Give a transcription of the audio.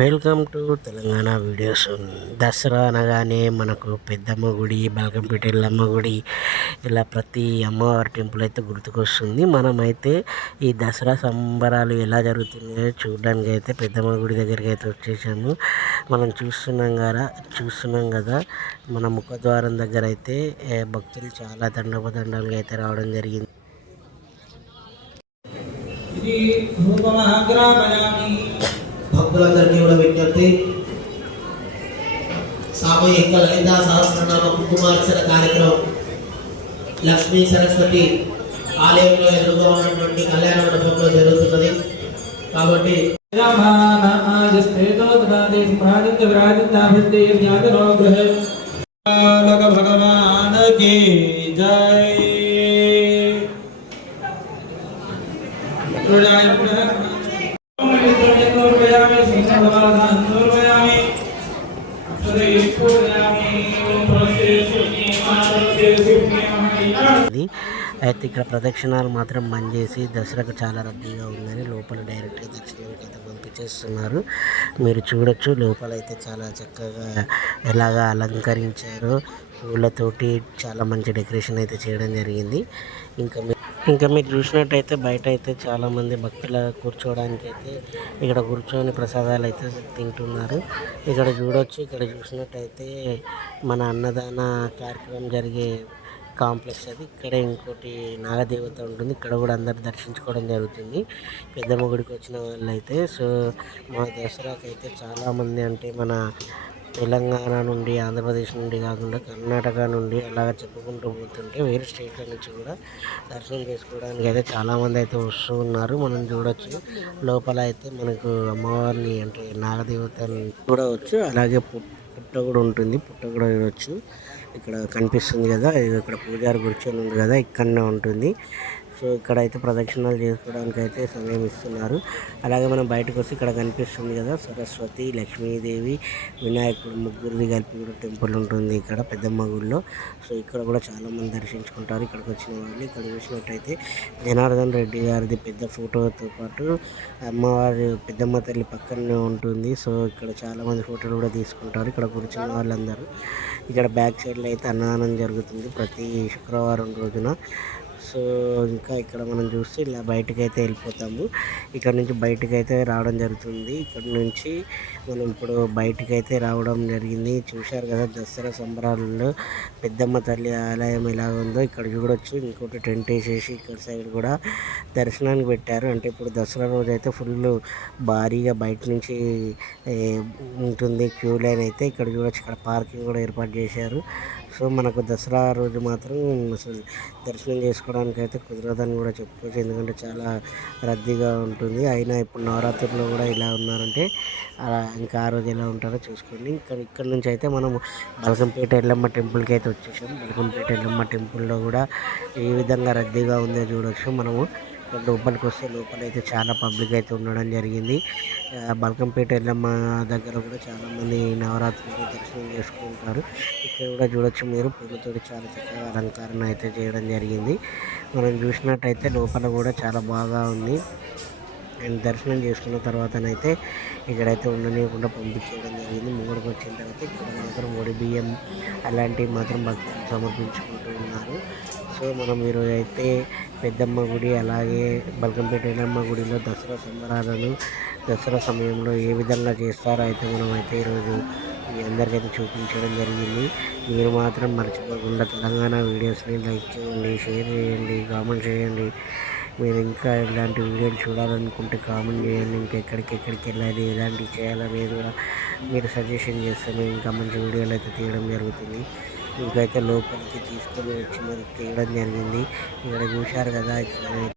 Welcome to Telangana videos Dasara అనగానే మనకు పెద్దమ్మ గుడి బల్కంపేట ఎల్లమ్మ గుడి ఇలా ప్రతి అమ్మవారి టెంపుల్ అయితే గుర్తుకొస్తుంది. మనమైతే ఈ దసరా సంబరాలు ఎలా జరుగుతున్నాయో చూడడానికి అయితే పెద్దమ్మ గుడి దగ్గరికి అయితే వచ్చేసాము. మనం చూస్తున్నాం కదా చూస్తున్నాం కదా మన ముఖద్వారం దగ్గర అయితే భక్తులు చాలా దండోపదండాలుగా అయితే రావడం జరిగింది. ఇది భక్తులందరికీ కూడా విజ్ఞప్తి. సామూహిక లలిత సహస్రనామ కుంకుమార్చన కార్యక్రమం. లక్ష్మీ సరస్వతి ఆలయంలో ఎదురుగా ఉన్నటువంటి కళ్యాణ మండపంలో జరుగుతున్నది. కాబట్టి భగవాన్కి జయ. అయితే ఇక్కడ ప్రదక్షిణాలు మాత్రం బంద్ చేసి దసరాకు చాలా రద్దీగా ఉందని లోపల డైరెక్ట్గా దక్షిణానికి అయితే పంపించేస్తున్నారు. మీరు చూడొచ్చు లోపల అయితే చాలా చక్కగా ఎలాగా అలంకరించారో. పూలతోటి చాలా మంచి డెకరేషన్ అయితే చేయడం జరిగింది. ఇంకా ఇంకా మీరు చూసినట్టయితే బయట అయితే చాలామంది భక్తుల కూర్చోవడానికి అయితే ఇక్కడ కూర్చొని ప్రసాదాలు అయితే తింటున్నారు. ఇక్కడ చూడొచ్చు ఇక్కడ చూసినట్టయితే మన అన్నదాన కార్యక్రమం జరిగే కాంప్లెక్స్ అది. ఇక్కడ ఇంకోటి నాగదేవత ఉంటుంది. ఇక్కడ కూడా అందరు దర్శించుకోవడం జరుగుతుంది. పెద్దమ్మ గుడికి వచ్చిన వాళ్ళు అయితే సో మా దసరాకి అయితే చాలామంది అంటే మన తెలంగాణ నుండి ఆంధ్రప్రదేశ్ నుండి కాకుండా కర్ణాటక నుండి అలాగ చెప్పుకుంటూ పోతుంటే వేరే స్టేట్ల నుంచి కూడా దర్శనం చేసుకోవడానికి అయితే చాలామంది అయితే వస్తూ ఉన్నారు. మనం చూడొచ్చు. లోపల అయితే మనకు అమ్మవారిని అంటే నాగదేవతని చూడవచ్చు అలాగే పు- పుట్ట కూడా ఉంటుంది. పుట్ట కూడా చూడవచ్చు ఇక్కడ కనిపిస్తుంది కదా. ఇది ఇక్కడ పూజారి కూర్చొని ఉంది కదా. ఇక్కడనే ఉంటుంది. సో ఇక్కడ అయితే ప్రదక్షిణాలు చేసుకోవడానికి అయితే సమయం ఇస్తున్నారు. అలాగే మనం బయటకు వస్తే ఇక్కడ కనిపిస్తుంది కదా సరస్వతి లక్ష్మీదేవి వినాయకుడు ముగ్గురిది కలిపి కూడా టెంపుల్ ఉంటుంది ఇక్కడ పెద్దమ్మ గుడిలో. సో ఇక్కడ కూడా చాలామంది దర్శించుకుంటారు ఇక్కడికి వచ్చిన వాళ్ళు. ఇక్కడ చూసినట్టయితే జనార్దన్ రెడ్డి గారిది పెద్ద ఫోటోతో పాటు అమ్మవారి పెద్దమ్మ తల్లి పక్కనే ఉంటుంది. సో ఇక్కడ చాలామంది ఫోటోలు కూడా తీసుకుంటారు. ఇక్కడ కూర్చున్న వాళ్ళందరూ. ఇక్కడ బ్యాక్ సైడ్లో అయితే అన్నదానం జరుగుతుంది ప్రతి శుక్రవారం రోజున. సో ఇంకా ఇక్కడ మనం చూస్తే ఇలా బయటకు అయితే వెళ్ళిపోతాము. ఇక్కడ నుంచి బయటకు అయితే రావడం జరుగుతుంది. ఇక్కడ నుంచి మనం ఇప్పుడు బయటకు అయితే రావడం జరిగింది. చూశారు కదా దసరా సంబరాలలో పెద్దమ్మ తల్లి ఆలయం ఎలా ఉందో ఇక్కడ చూడొచ్చు. ఇంకోటి టెంట్ వేసేసి ఇక్కడ సైడ్ కూడా దర్శనానికి పెట్టారు. అంటే ఇప్పుడు దసరా రోజు అయితే ఫుల్ భారీగా బయట నుంచి ఉంటుంది క్యూ లైన్ అయితే ఇక్కడ చూడొచ్చు. ఇక్కడ పార్కింగ్ కూడా ఏర్పాటు చేశారు. సో మనకు దసరా రోజు మాత్రం అసలు దర్శనం చేసుకోవడానికి అయితే కుదరదని కూడా చెప్పుకోవచ్చు ఎందుకంటే చాలా రద్దీగా ఉంటుంది. అయినా ఇప్పుడు నవరాత్రుల్లో కూడా ఇలా ఉన్నారంటే ఇంకా ఆ రోజు ఎలా ఉంటారో చూసుకోండి. ఇంకా ఇక్కడ నుంచి అయితే మనం బలకంపేట ఎల్లమ్మ టెంపుల్కి అయితే వచ్చేసాం. బలకంపేట ఎల్లమ్మ టెంపుల్లో కూడా ఏ విధంగా రద్దీగా ఉందో చూడొచ్చు మనము. ఇక్కడ లోపలికి వస్తే లోపల అయితే చాలా పబ్లిక్ అయితే ఉండడం జరిగింది. బల్కంపేట ఎల్లమ్మ దగ్గర కూడా చాలామంది నవరాత్రులు దర్శనం చేసుకుంటారు. ఇక్కడ కూడా చూడొచ్చు మీరు పూలతో చాలా చక్కగా అలంకరణ అయితే చేయడం జరిగింది. మనం చూసినట్టయితే లోపల కూడా చాలా బాగా ఉంది. అండ్ దర్శనం చేసుకున్న తర్వాతనైతే ఇక్కడైతే ఉండనివ్వకుండా పంపించేయడం జరిగింది. ముంగడికి వచ్చిన తర్వాత ఇక్కడ మాత్రం ఒడి బియ్యం అలాంటివి మాత్రం భక్తులు సమర్పించుకుంటూ ఉన్నారు. సో మనం ఈరోజు అయితే పెద్దమ్మ గుడి అలాగే బల్కంపేట ఎల్లమ్మ గుడిలో దసరా సంబరాలను దసరా సమయంలో ఏ విధంగా చేస్తారో అయితే మనం అయితే ఈరోజు మీ అందరికైతే చూపించడం జరిగింది. మీరు మాత్రం మర్చిపోకుండా తెలంగాణ వీడియోస్ని లైక్ చేయండి షేర్ చేయండి కామెంట్ చేయండి. మీరు ఇంకా ఇలాంటి వీడియోలు చూడాలనుకుంటే కామెంట్ చేయండి. ఇంకా ఎక్కడికి ఎక్కడికి వెళ్ళాలి ఎలాంటివి చేయాలనేది కూడా మీరు సజెషన్ చేస్తే మేము ఇంకా మంచి వీడియోలు అయితే తీయడం జరుగుతుంది. ఇక్కడైతే లోపలికి తీసుకొని వచ్చి మరి తీయడం జరిగింది. ఇక్కడ చూశారు కదా ఇక్కడ